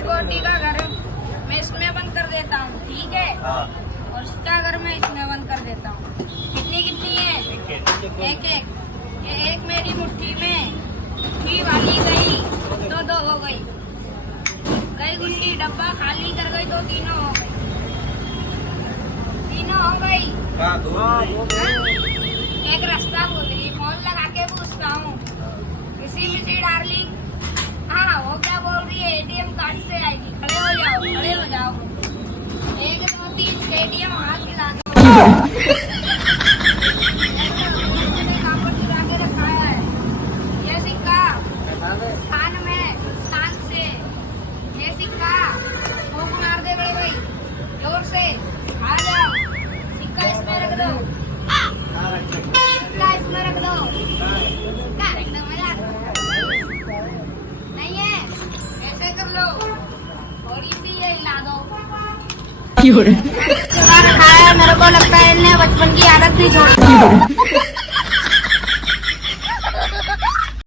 छोटी का घर मैं इसमें बंद कर देता हूँ, ठीक है। और इसका घर मैं इसमें बंद कर देता हूँ। कितनी कितनी है? एक एक। ये एक मेरी मुट्ठी में, मुट्ठी वाली गई तो दो हो गई, गई गुल्ली डब्बा खाली कर गई तो तीनों हो गई, तीनों हो गई। एक रास्ता बोल रही, फोन लगा के पूछता हूँ, किसी में से डार्लिंग, हाँ वो क्या बोल रही है, एटीएम कार्ड से आएगी, खड़े हो जाओ, खड़े हो जाओ। 1 2 3 एटीएम हाथ मिला के कापड़ चुरा के रखा है। ये सिक्का स्थान में, स्थान से ये सिक्का फूंक मार दे बड़े भाई, जोर से आ जाओ। सिक्का इसमें रख दो, सिक्का इसमें रख दो, सिक्का रख दो, मजा नहीं है, ऐसे कर लो, थोड़ी सी ये हिला दो। रखा है, मेरे को लगता है इन्हें बचपन की आदत भी छोड़